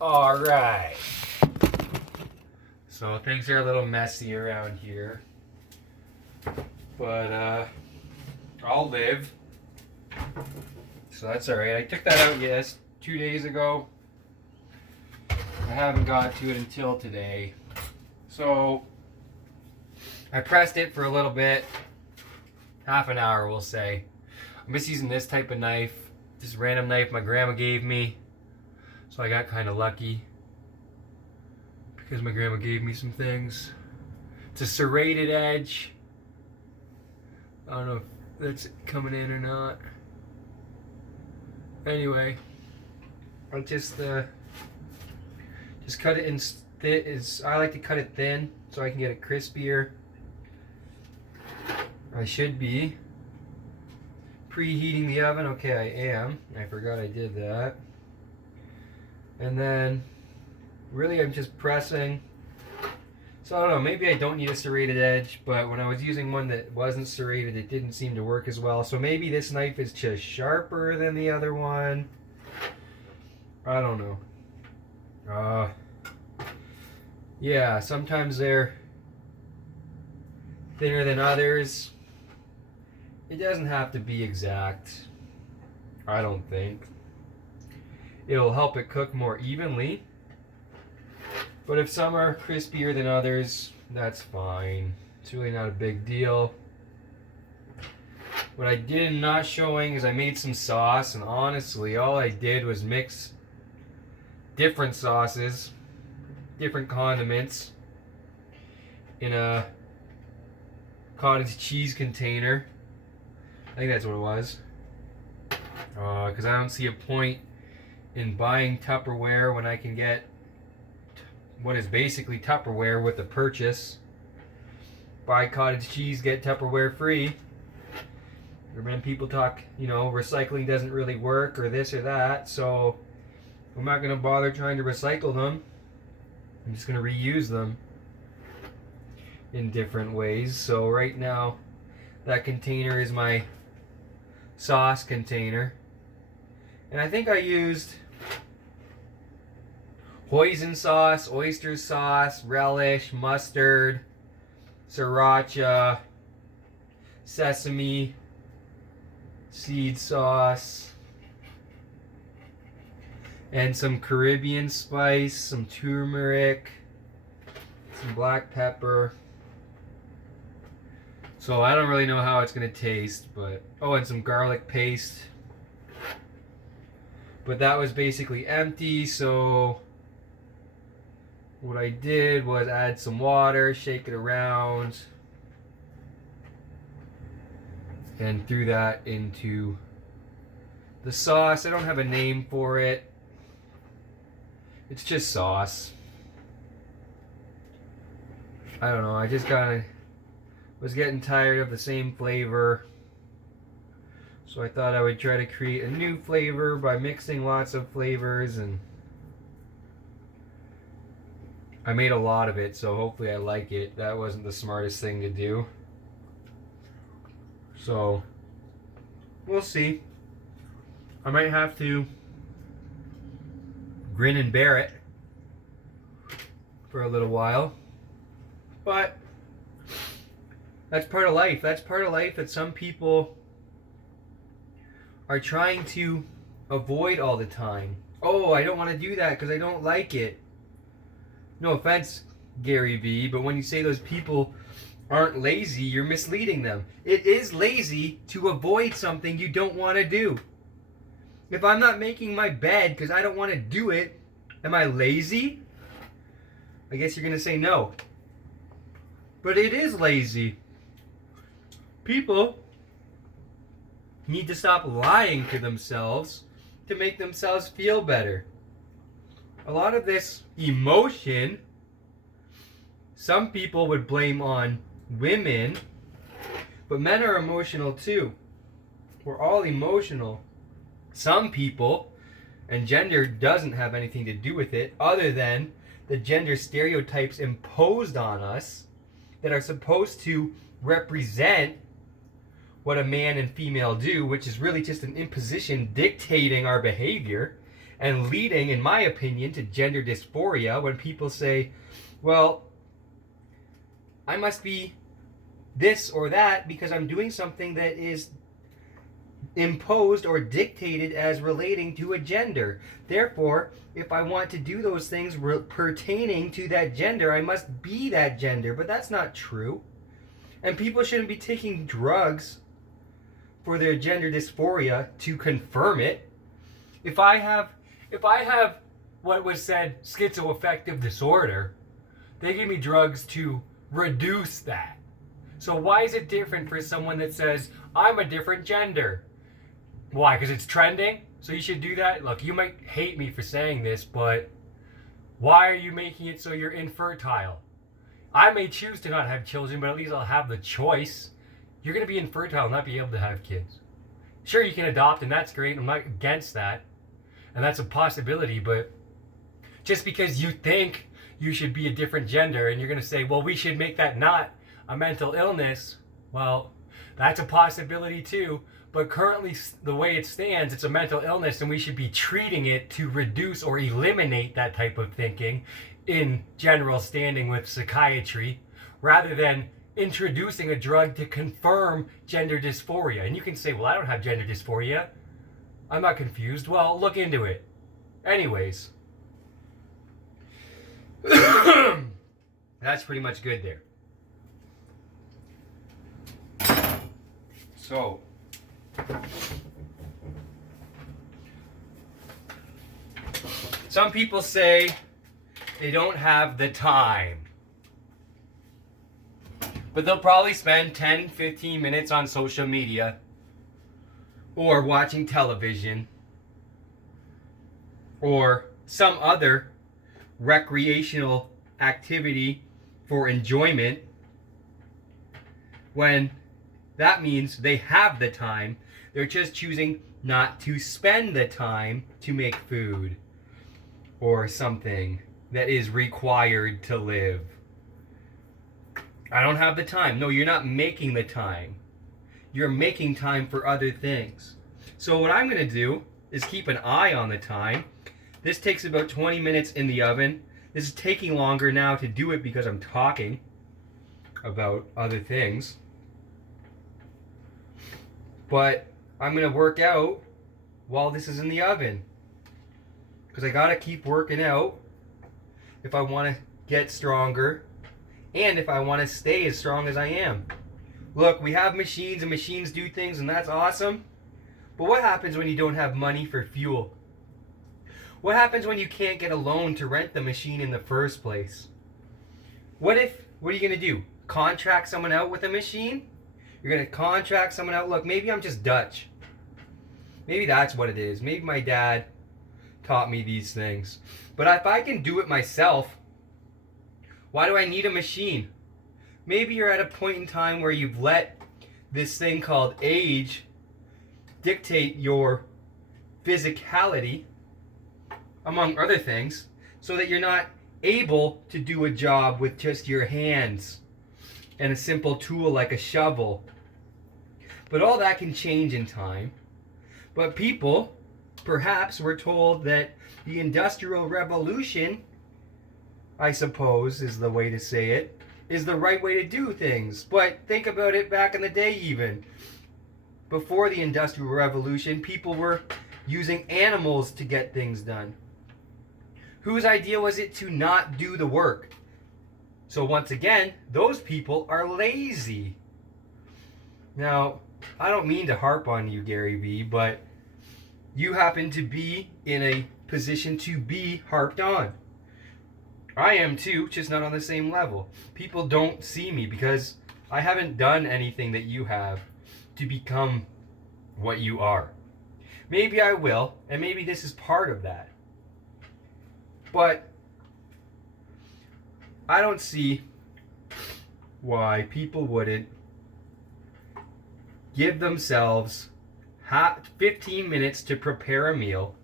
Alright. So things are a little messy around here. But I'll live. So that's alright. I took that out 2 days ago. I haven't got to it until today. So I pressed it for a little bit. Half an hour, we'll say. I'm just using this type of knife. This random knife my grandma gave me. So I got kind of lucky. Because my grandma gave me some things. It's a serrated edge. I don't know if that's coming in or not. Anyway, I'll just cut it in thin. I like to cut it thin so I can get it crispier. I should be preheating the oven. Okay, I am. I forgot I did that. And then, really, I'm just pressing. So I don't know, maybe I don't need a serrated edge, but when I was using one that wasn't serrated, it didn't seem to work as well. So maybe this knife is just sharper than the other one. I don't know. Yeah, sometimes they're thinner than others. It doesn't have to be exact, I don't think. It'll help it cook more evenly. But if some are crispier than others, that's fine. It's really not a big deal. What I did not showing is I made some sauce, and honestly, all I did was mix different sauces, different condiments in a cottage cheese container. I think that's what it was. Because I don't see a point in buying Tupperware when I can get what is basically Tupperware with the purchase. Buy cottage cheese, get Tupperware free. Or when people talk, recycling doesn't really work or this or that, so I'm not going to bother trying to recycle them. I'm just going to reuse them in different ways. So right now, that container is my sauce container. And I think I used hoisin sauce, oyster sauce, relish, mustard, sriracha, sesame seed sauce, and some Caribbean spice, some turmeric, some black pepper. So I don't really know how it's going to taste, but and some garlic paste. But that was basically empty, so what I did was add some water, shake it around, and threw that into the sauce. I don't have a name for it. It's just sauce. I don't know, I just was getting tired of the same flavor. So I thought I would try to create a new flavor by mixing lots of flavors, and I made a lot of it, so hopefully I like it. That wasn't the smartest thing to do. So, we'll see. I might have to grin and bear it for a little while. But that's part of life. That's part of life that some people are trying to avoid all the time. Oh, I don't want to do that because I don't like it. No offense, Gary V, but when you say those people aren't lazy, you're misleading them. It is lazy to avoid something you don't want to do. If I'm not making my bed because I don't want to do it, am I lazy? I guess you're going to say no. But it is lazy. People need to stop lying to themselves to make themselves feel better. A lot of this emotion, some people would blame on women, but men are emotional too. We're all emotional. Some people, and gender doesn't have anything to do with it other than the gender stereotypes imposed on us that are supposed to represent what a man and female do, which is really just an imposition dictating our behavior. and leading, in my opinion, to gender dysphoria when people say, well, I must be this or that because I'm doing something that is imposed or dictated as relating to a gender. Therefore, if I want to do those things pertaining to that gender, I must be that gender. But that's not true. And people shouldn't be taking drugs for their gender dysphoria to confirm it. If I have what was said schizoaffective disorder, they give me drugs to reduce that. So why is it different for someone that says, I'm a different gender? Why? Because it's trending? So you should do that? Look, you might hate me for saying this, but why are you making it so you're infertile? I may choose to not have children, but at least I'll have the choice. You're going to be infertile and not be able to have kids. Sure, you can adopt, and that's great. I'm not against that. And that's a possibility, but just because you think you should be a different gender and you're going to say, well, we should make that not a mental illness, well, that's a possibility too. But currently, the way it stands, it's a mental illness, and we should be treating it to reduce or eliminate that type of thinking in general standing with psychiatry, rather than introducing a drug to confirm gender dysphoria. And you can say, well, I don't have gender dysphoria. I'm not confused. Well, look into it. Anyways. That's pretty much good there. So, some people say they don't have the time, but they'll probably spend 10-15 minutes on social media or watching television or some other recreational activity for enjoyment, when that means they have the time. They're just choosing not to spend the time to make food or something that is required to live. I don't have the time. No, you're not making the time. You're making time for other things. So what I'm going to do is keep an eye on the time. This takes about 20 minutes in the oven. This is taking longer now to do it because I'm talking about other things. But I'm going to work out while this is in the oven, because I got to keep working out if I want to get stronger and if I want to stay as strong as I am. Look, we have machines and machines do things, and that's awesome. But what happens when you don't have money for fuel? What happens when you can't get a loan to rent the machine in the first place? What are you going to do? Contract someone out with a machine? You're going to contract someone out. Look, maybe I'm just Dutch. Maybe that's what it is. Maybe my dad taught me these things. But if I can do it myself, why do I need a machine? Maybe you're at a point in time where you've let this thing called age dictate your physicality, among other things, so that you're not able to do a job with just your hands and a simple tool like a shovel. But all that can change in time. But people, perhaps, were told that the Industrial Revolution, I suppose is the way to say it, is the right way to do things. But think about it back in the day even. Before the Industrial Revolution, people were using animals to get things done. Whose idea was it to not do the work? So once again, those people are lazy. Now, I don't mean to harp on you, Gary Vee, but you happen to be in a position to be harped on. I am too, just not on the same level. People don't see me because I haven't done anything that you have to become what you are. Maybe I will, and maybe this is part of that. But I don't see why people wouldn't give themselves 15 minutes to prepare a meal.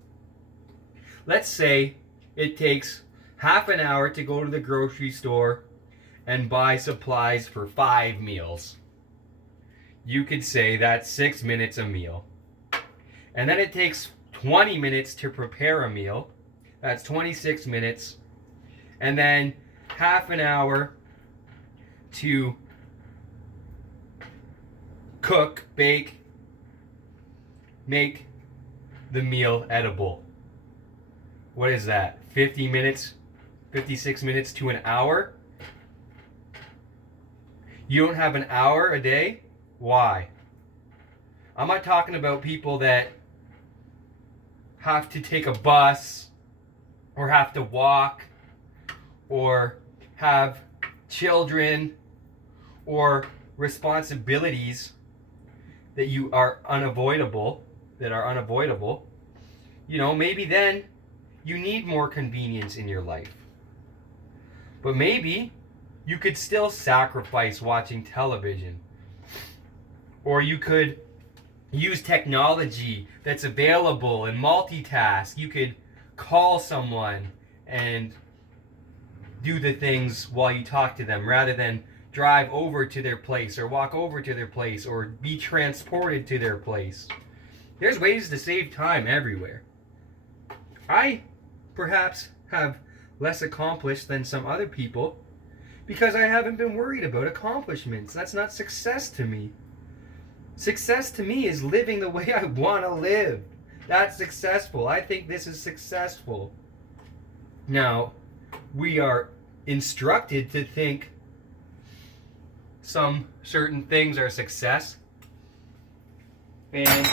Let's say it takes half an hour to go to the grocery store and buy supplies for 5 meals. You could say that's 6 minutes a meal. And then it takes 20 minutes to prepare a meal. That's 26 minutes. And then half an hour to cook, bake, make the meal edible. What is that? 50 minutes, 56 minutes to an hour? You don't have an hour a day? Why? I'm not talking about people that have to take a bus or have to walk or have children or responsibilities that are unavoidable. You know, maybe then you need more convenience in your life. But maybe you could still sacrifice watching television. Or you could use technology that's available and multitask. You could call someone and do the things while you talk to them rather than drive over to their place or walk over to their place or be transported to their place. There's ways to save time everywhere. I perhaps have less accomplished than some other people because I haven't been worried about accomplishments. That's not success to me. Success to me is living the way I want to live. That's successful. I think this is successful. Now, we are instructed to think some certain things are success. And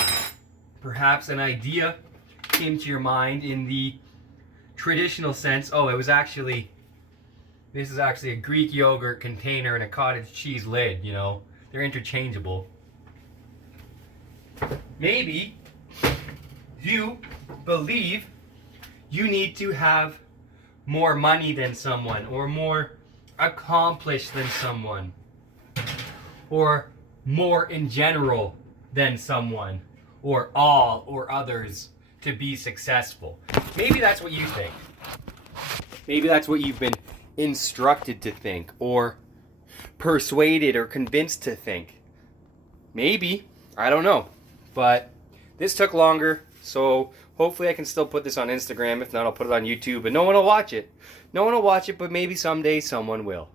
perhaps an idea came to your mind in the traditional sense. Oh, this is actually a Greek yogurt container and a cottage cheese lid, you know. They're interchangeable. Maybe you believe you need to have more money than someone, or more accomplished than someone, or more in general than someone, or all or others to be successful. Maybe that's what you think. Maybe that's what you've been instructed to think, or persuaded or convinced to think. Maybe. I don't know. But this took longer, so hopefully I can still put this on Instagram. If not, I'll put it on YouTube, but no one will watch it. No one will watch it, but maybe someday someone will.